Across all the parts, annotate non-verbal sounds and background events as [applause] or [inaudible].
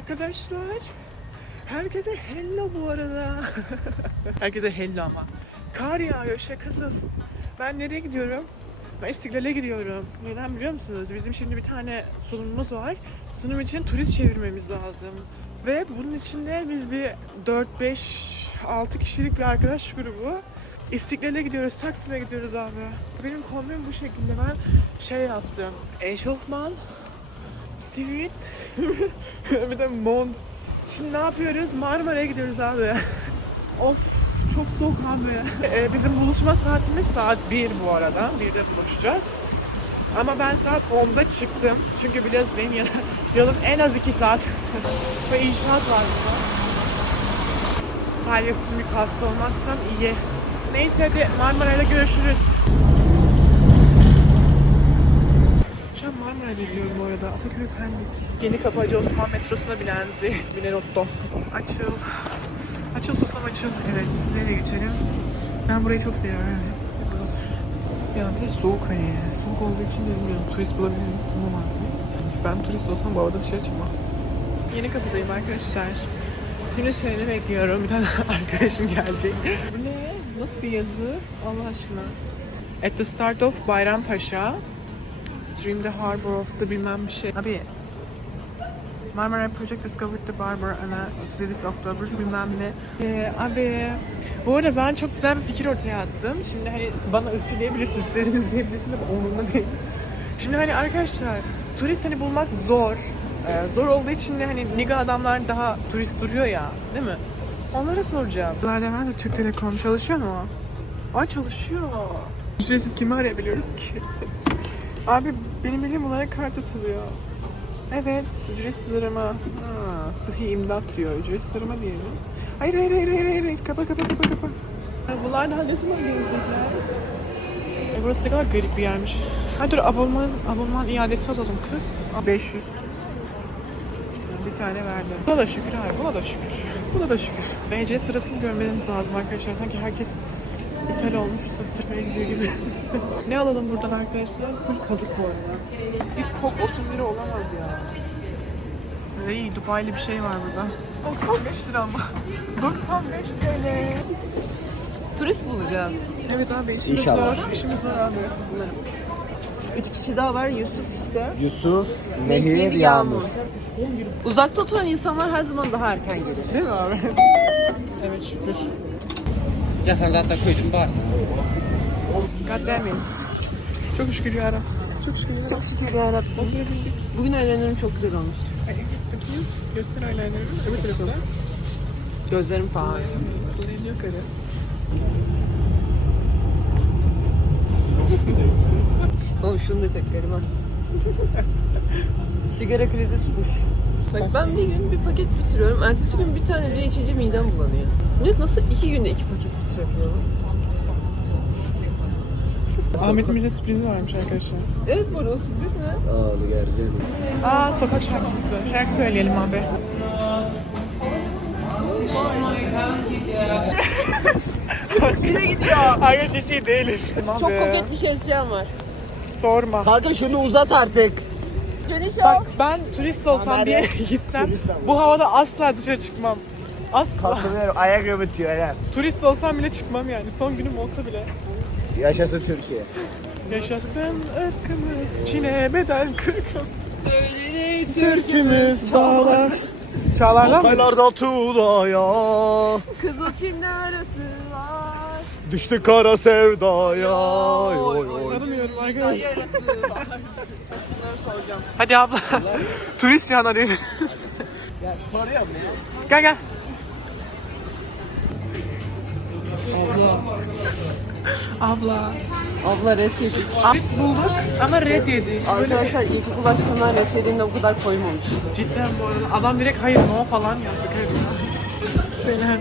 Arkadaşlar herkese hello bu arada. [laughs] herkese hello ama. Kar yağıyor şakasız. Ben nereye gidiyorum? Ben İstiklal'e gidiyorum. Neden biliyor musunuz? Bizim şimdi bir tane sunumumuz var. Sunum için turist çevirmemiz lazım. Ve bunun için de biz bir 4-5-6 kişilik bir arkadaş grubu İstiklal'e gidiyoruz, Taksim'e gidiyoruz abi. Benim kombim bu şekilde. Ben şey yaptım. Eşofman, sivit, [laughs] bir de mont. Şimdi ne yapıyoruz? Marmara'ya gidiyoruz abi. [laughs] of çok soğuk abi. [laughs] Ee, bizim buluşma saatimiz saat 1 bu arada. 1'de buluşacağız. Ama ben saat 10'da çıktım. Çünkü biliyorsun benim yan- yolum en az 2 saat. Ve inşaat var burada. Salya sümük hasta olmazsam iyi. Neyse hadi Marmara'yla görüşürüz. Şu an Marmara'da gidiyorum bu arada. Ataköy Pendik. Yeni Kapıcı Osman metrosuna binendi. Binerotto. Açıl. Açıl susam açıl. Evet. Nereye geçelim? Ben burayı çok seviyorum. Evet. Ya bir soğuk hani. Soğuk olduğu için de bilmiyorum. Turist bulabilirim. Bulamaz mıyız? Ben turist olsam bu havada dışarı çıkmam. Yeni kapıdayım arkadaşlar. Şimdi seni bekliyorum. Bir tane [laughs] arkadaşım gelecek. Bu ne? Nasıl bir yazı? Allah aşkına. At the start of Bayrampaşa. Stream the harbor of the bilmem bir şey. Abi Marmara Project discovered the barber ana 37 October bilmem ne. Ee, abi bu arada ben çok güzel bir fikir ortaya attım. Şimdi hani bana ırkçı diyebilirsiniz, istediğiniz diyebilirsiniz ama umurumda değil. Şimdi hani arkadaşlar turist hani bulmak zor. Ee, zor olduğu için de hani niga adamlar daha turist duruyor ya değil mi? Onlara soracağım. Bunlar demez de Türk Telekom çalışıyor mu? Ay çalışıyor. Ücretsiz kimi arayabiliyoruz ki? Abi benim bildiğim olarak kart atılıyor. Evet, ücretsiz arama. Ha, sıhhi imdat diyor. Ücretsiz arama diye mi? Hayır, hayır, hayır, hayır, hayır. Kapa, kapa, kapa, kapa. Ha, bunlar daha ne zaman gelecekler? E, burası ne kadar garip bir yermiş. Ha dur, abonman, abonman iadesi alalım kız. 500. Bir tane verdim. Buna da şükür abi, buna da şükür. Buna da şükür. BC sırasını görmeniz lazım arkadaşlar. Sanki herkes ishal olmuşsa sıraya gidiyor gibi. [laughs] ne alalım buradan arkadaşlar? Full kazık bu arada. Bir kok 30 lira olamaz ya. İyi Dubai'li bir şey var burada. 95 lira ama. [laughs] 95 TL. Turist bulacağız. Evet abi işimiz İnşallah. zor. İşimiz zor abi. Üç kişi daha var. Yusuf işte. Yusuf, Nehir, Yağmur. Uzakta oturan insanlar her zaman daha erken gelir. Değil mi abi? [laughs] evet şükür. Ya sen zaten köycüm varsın. God damn it. Çok şükür yarabbim. Çok şükür yarabbim. Çok şükür yarabbim. Oturabildik. Bugün eylemlerim çok güzel olmuş. Ay, bakayım. Göster eyeliner'ını. Öbür tarafa da. Gözlerim falan. Nasıl yukarı. Oğlum şunu da çek gariban. [laughs] Sigara krizi tutmuş. Bak ben bir gün bir paket bitiriyorum. Ertesi gün bir tane bile içince midem bulanıyor. Millet nasıl iki günde iki paket bitirebiliyor? Ahmet'in bize sürprizi varmış arkadaşlar. Evet bu arada sürpriz ne? Ağlı gerçekten. Aa sokak şarkısı. Şarkı söyleyelim abi. [laughs] Bire gidiyor. Arkadaşlar hiç iyi değiliz. Çok koket bir şemsiyem var. Sorma. Kanka şunu uzat artık. Geniş Bak ben turist olsam bir yere gitsem bu havada asla dışarı çıkmam. Asla. Katılıyorum. Ayak övütüyor ya. Turist olsam bile çıkmam yani. Son günüm olsa bile. Yaşasın Türkiye. Yaşasın ırkımız, Çin'e bedel kırkım. Türkümüz dağlar. Çağlardan mı? Kaylarda tuğlaya, Kızıl Çin'le arası var. düştü kara sevdaya. Oy, oy, oy. Tanımıyorum arkadaşlar. Bunları soracağım. Hadi abla. [laughs] Turist can arıyoruz. Soruyorum ya. Gel gel. Abla. Abla ret yedik. Turist bulduk ama red yedik. Arkadaşlar ilkokul aşkından ret yediğinde bu kadar koymamış. cidden bu arada. Adam direkt hayır no falan yaptı. Selen.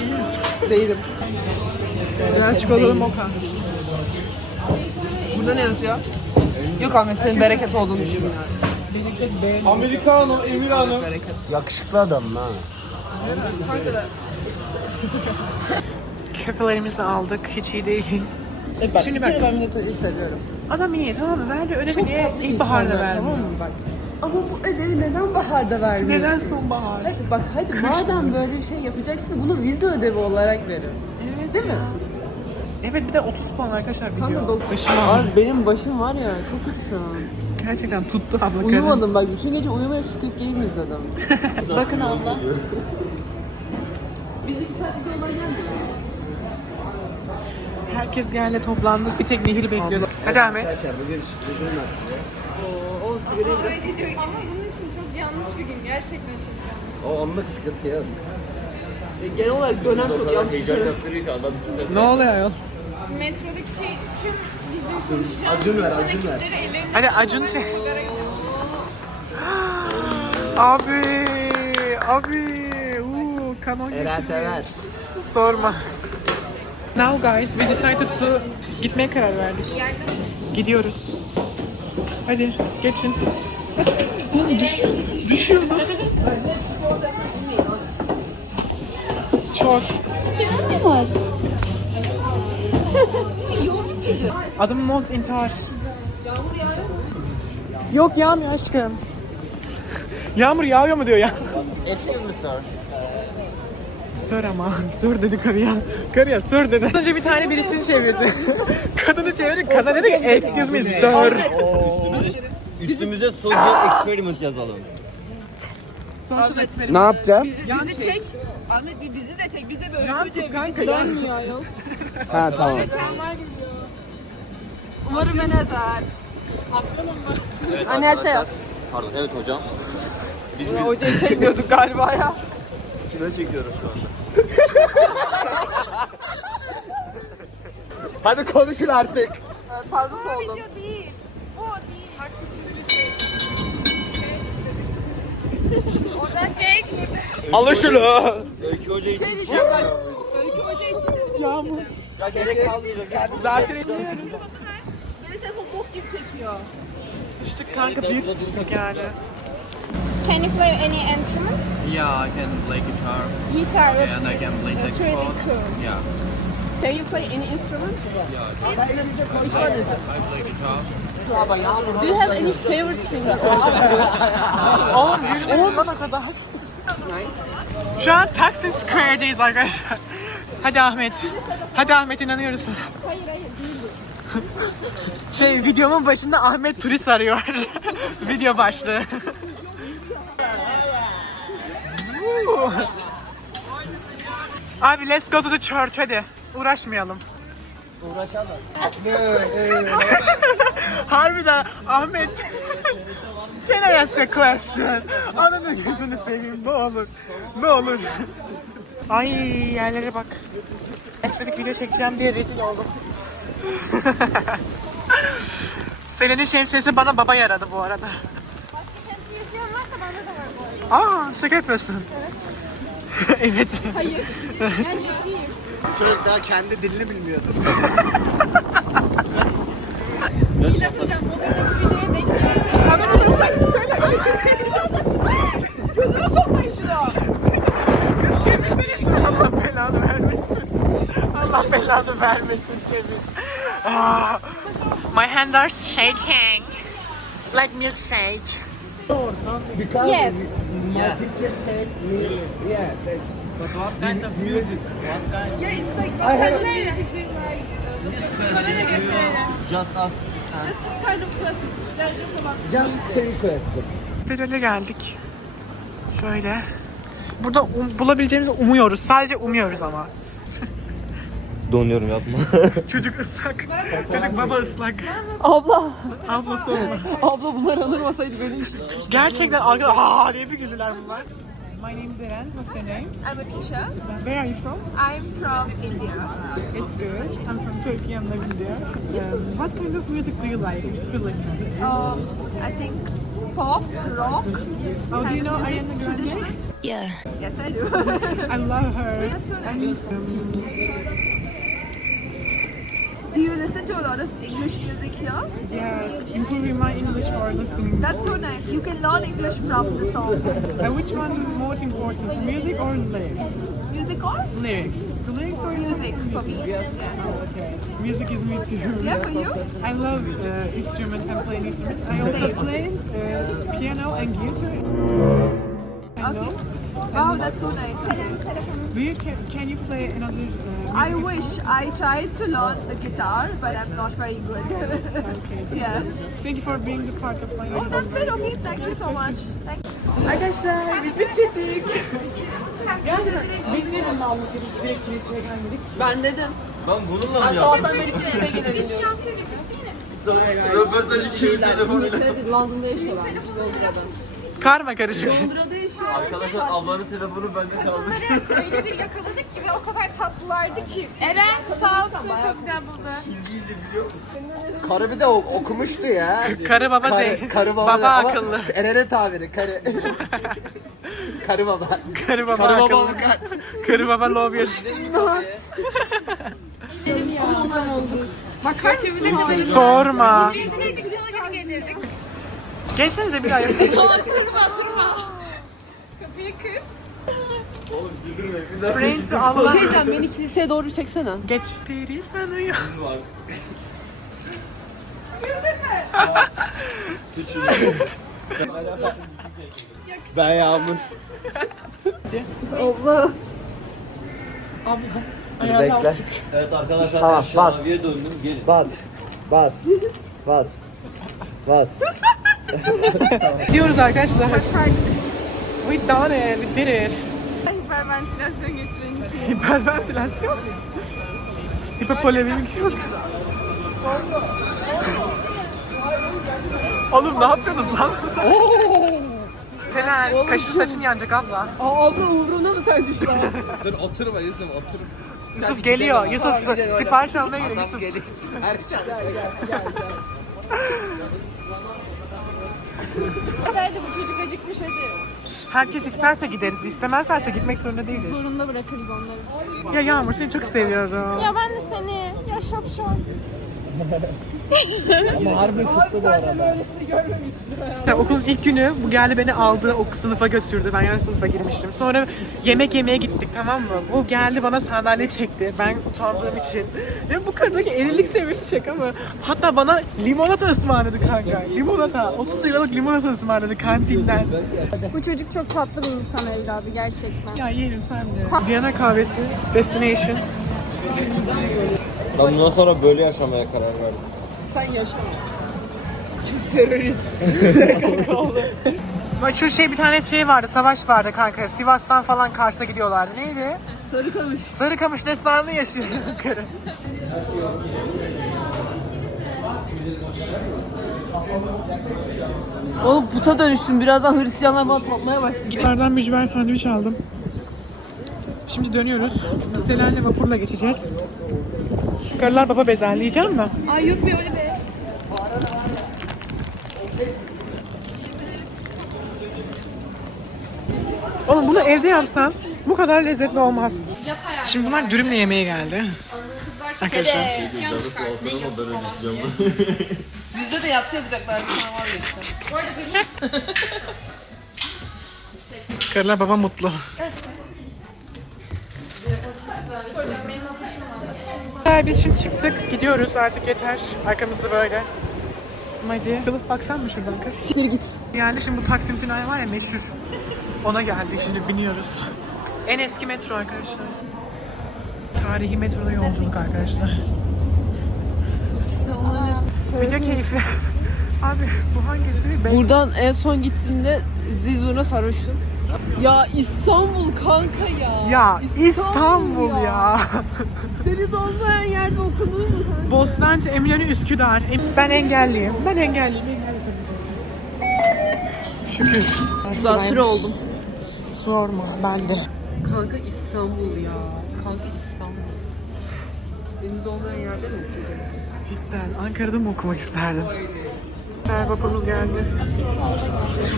İyiyiz. Değilim. Biraz çikolatalı moka. Burada ne yazıyor? Yok kanka senin bereket olduğunu düşünüyorum. Amerikano, Emir Hanım. Yakışıklı adam ha. Köftelerimizi aldık. Hiç iyi değiliz. E bak, Şimdi bak. ben Mineto'yu seviyorum. Adam iyi tamam mı? Verdi ödevi Çok niye tatlı ilkbaharda insanlar, vermiyor? tamam mı bak? Ama bu ödevi neden baharda vermiyorsun? Neden sonbahar? Hadi bak hadi madem böyle bir şey yapacaksın bunu vize ödevi olarak verin. Evet. Değil mi? Evet bir de 30 puan arkadaşlar video. Kanka dok- Başım ağrıyor. Abi benim başım var ya çok kötü şu an. Gerçekten tuttu abla karın. Uyumadım bak bütün gece uyumayıp Squid Game izledim. [laughs] Bakın abla. Biz iki saat videolar geldi. Herkes geldi toplandık. Bir tek Nehir'i bekliyoruz. Hadi Ahmet. Arkadaşlar bugün sürprizim var size. O sigarayı bırak. Ama bunun için çok yanlış bir gün. Gerçekten çok yanlış. O onluk sıkıntı yok. E, Genel olarak dönem çok yanlış bir şey. Ne oluyor ayol? Metrodaki şey şu bizim konuşacağımız Acun ver, Acun ver. ellerine Hadi Acun şey. sigara [gasps] Abi. Abi. Uuu kanon Eren sever. Sorma. Now guys we decided to gitmeye karar verdik. Gidiyoruz. Hadi geçin. Oğlum düş, düşüyor lan. Çor. Adım Mont intihar. Yağmur yağıyor mu? Yok yağmıyor aşkım. Yağmur yağıyor mu diyor ya. Excuse me sir. Sör ama. [laughs] Sör dedi karıya. Karıya sör dedi. Az önce bir tane birisini çevirdi. [laughs] Kadını çevirdi. Kadın dedi ki excuse me sir. Üstümüze social experiment yazalım. Ne yapacağım? Bizi çek. Ahmet bir bizi de çek. Biz de böyle Yan tut kanka. yan. dönmüyor ayol. Ha tamam. Umarım ben ezer. Annesi. Pardon evet hocam. Hocayı çekmiyorduk galiba ya. [laughs] Kime çekiyoruz şu anda? [laughs] Hadi konuşun artık. Sağda soldum. Oradan çek. Alın şunu. Öykü hoca için bir şey Yağmur. Ya gerek kalmayacak. Zaten. Neyse bu bok gibi çekiyor. Sıçtık kanka büyük sıçtık yani. Can you play any instrument? Yeah, I can play guitar Guitar. That's, and I can play that's really cool. Yeah, Can you play any instrument? I play guitar. Do you have any favorite singer? [laughs] Oğlum gülmeyin bana kadar. Şu an Taksim Square'deyiz arkadaşlar. Hadi Ahmet. Hadi Ahmet inanıyoruz. hayır hayır değildir. Şey videomun başında Ahmet turist arıyor. [laughs] Video başlığı. Woo. [laughs] Abi let's go to the church hadi. Uğraşmayalım. Uğraşamam. [laughs] Harbiden Ahmet. [laughs] Can I ask a question? Ananı gözünü seveyim ne olur. Ne olur. Ay yerlere bak. Estetik video çekeceğim diye rezil oldum. Selen'in şemsiyesi bana baba yaradı bu arada. Varsa bende de var bu arada. Aa şaka yapıyorsun. Evet. evet. Hayır. Ben ciddiyim. Çocuk daha kendi dilini bilmiyordu. Hocam modern bir videoya denk gelirse. Adamı nasıl söyle. Gözüme sokmayın şunu. Kız çevirsene şunu. Allah belanı vermesin. Allah belanı vermesin çevir. Ah, my hands are shaking. Like milkshake. Because Yes. my teacher said me, yeah, that But what kind of music? What kind? Yeah, it's like I have- music doing like. This Korean question is gösterelim. Just ask This is kind of classic. They're just about. just questions. Terale geldik. Şöyle. Burada um- bulabileceğimizi umuyoruz. Sadece umuyoruz ama. Donuyorum yapma. [laughs] Çocuk ıslak. Çocuk baba ıslak. Abla. Ablası olma. [laughs] Abla bunlar alırmasaydı benim için. Gerçekten arkadaş aa diye bir güldüler bunlar. My name is Eren. What's your name? I'm Anisha. Where are you from? I'm from India. It's good. I'm from Turkey. I'm living there. Um, what kind of music do you like to listen? Um, I think pop, rock. Oh, do you know Ariana Grande? Yeah. Yes, I do. [laughs] I love her. That's so nice. Do you listen to a lot of English music here? Yes, improving my English for listening. That's so nice. You can learn English from the song. Uh, which one is more important, music or lyrics? Music or Lyrics. The lyrics or music for me. Yes. Yeah. Okay. Music is me too. Yeah, for you? I love uh, instruments and playing instruments. I also Same. play uh, piano and guitar. Okay. Wow, that's so nice. Do you can, can you play another? Uh, I wish I tried to learn the guitar, but I'm not very good. [laughs] Okay. yeah. Thank you for being the part of my Oh, that's it. Okay. Thank you so much. Thank you. Arkadaşlar biz bitirdik. Gerçekten biz niye bunu anlatıyoruz? Direkt kiliseye gelmedik. Ben dedim. Ben bununla mı yaptım? sabahtan beri kiliseye gelelim diyorum. Röportaj için telefonuyla. London'da yaşıyorlar. Londra'da. Karma karışık. Londra'da. Arkadaşlar ablanın telefonu bende kalmış. Kadınları öyle bir yakaladık ki ve o kadar tatlılardı ki. Eren sağ olsun çok güzel buldu. Karı bir de o- okumuştu ya. Karı baba Karı, zengin. karı baba, Baba ama akıllı. Eren'e tabiri karı. [laughs] karı baba. Karı baba Karı baba akıllı. avukat. Karı baba lawyer. Bak kaç evine de Sorma. Yeteneydik sana geri gelirdik. Geçsenize bir Kırma kırma. Kapıyı kır. Praying to Allah. Şeyden beni kiliseye doğru çeksene. Geç. Peri sanıyor. Ben Yağmur. Abla. Bekle. Evet arkadaşlar Tamam, tamam, bas. maviye döndüm. Gelin. Bas. Bas. Bas. Bas. Gidiyoruz arkadaşlar. We done it. We did it. Hiperventilasyon geçiren iki. Hiperventilasyon. Hipopolemik yok. Oğlum ne yapıyorsunuz lan? Selen, kaşın saçın yanacak abla. Aa, abla uğruna mı sen düştün? [laughs] Dur oturma Yusuf otur. Yusuf geliyor. Yusuf si- sipariş almaya geliyor Yusuf. Hadi bu çocuk acıkmış hadi. Herkes isterse gideriz. İstemezlerse gitmek zorunda değiliz. Zorunda bırakırız onları. Ya Yağmur seni çok seviyorum. Ya ben de seni. Ya şapşal. Ama harbi sıktı bu arada. Ya okulun ilk günü bu geldi beni aldı o sınıfa götürdü. Ben yan sınıfa girmiştim. Sonra yemek yemeye gittik tamam mı? Bu geldi bana sandalye çekti. Ben utandığım için. Ya bu karıdaki evlilik seviyesi şaka mı? Hatta bana limonata ısmarladı kanka. Limonata. 30 liralık limonata ısmarladı kantinden. Bu çocuk çok tatlı bir insan evladı gerçekten. Ya yerim sen de. Viyana kahvesi. Destination. Ben bundan sonra böyle yaşamaya karar verdim. sen yaşama. [laughs] Bak şu şey bir tane şey vardı, savaş vardı kanka. Sivas'tan falan Kars'a gidiyorlardı. Neydi? Sarıkamış. Sarıkamış destanı yaşıyor karı. Oğlum puta dönüştüm. Birazdan Hristiyanlar bana tatmaya başlayacak. Gitardan mücver sandviç aldım. Şimdi dönüyoruz. Biz Selen'le vapurla geçeceğiz. Karılar baba bezerleyeceğim mi? Ay yok bir öyle be. Oğlum bunu evde yapsan bu kadar lezzetli olmaz. Şimdi bunlar dürümle yemeğe geldi. Arkadaşlar. Bizde de yapsa yapacaklar. [laughs] Karılar baba mutlu. [laughs] Biz şimdi çıktık. Gidiyoruz artık yeter. Arkamızda böyle. Hadi. Kılıf baksan mı şuradan kız? Siktir git. Yani şimdi bu Taksim Tünel var ya meşhur. Ona geldik şimdi biniyoruz. En eski metro arkadaşlar. Tarihi metroda yolculuk arkadaşlar. Video keyfi. [laughs] Abi bu hangisi? Ben... Buradan en son gittiğimde Zizur'a sarhoştum. Ya İstanbul kanka ya. Ya İstanbul ya. Deniz olmayan yerde okunur mu? kanka? Bostancı, Eminönü, Üsküdar. Ben engelliyim. Ben engelliyim. Şükür. Zatürre oldum. Sorma ben de. Kanka İstanbul ya. Kanka İstanbul. Deniz olmayan yerde mi okuyacağız? Cidden Ankara'da mı okumak isterdim? Evet, vapurumuz geldi.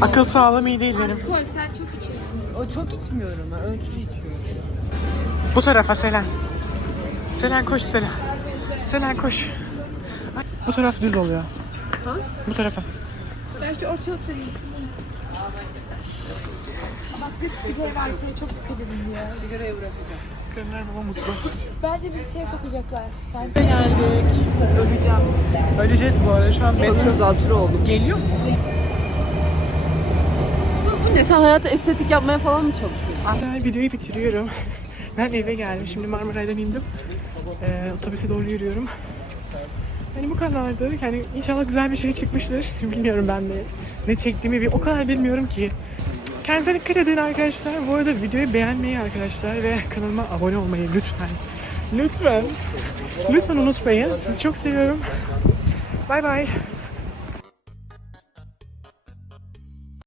Akıl sağlığım iyi değil benim. Koy sen çok içiyorsun. O çok içmiyorum ben. Ölçülü içiyorum. Bu tarafa Selen. Selen koş Selen. Selen koş. Ay, Bu taraf düz oluyor. Bu tarafa. Ben şu ortaya oturayım. Bak bir sigara var. Çok dikkat edin diyor. Sigarayı bırakacağım. Kırımlar baba mutlu. Bence bizi şeye sokacaklar. Yani Geldik. Öleceğim. Öleceğiz bu arada. Şu an metro zatürre olduk. geliyor. Bu ne? Sen hayatta estetik yapmaya falan mı çalışıyorsun? Ben videoyu bitiriyorum. [laughs] Ben eve geldim. Şimdi Marmaray'dan indim. Ee, otobüse doğru yürüyorum. Yani bu kadardı. Yani inşallah güzel bir şey çıkmıştır. [laughs] Bilmiyorum ben de. Ne çektiğimi bir o kadar bilmiyorum ki. Kendinize dikkat edin arkadaşlar. Bu arada videoyu beğenmeyi arkadaşlar ve kanalıma abone olmayı lütfen. Lütfen. Lütfen unutmayın. Sizi çok seviyorum. Bay bay.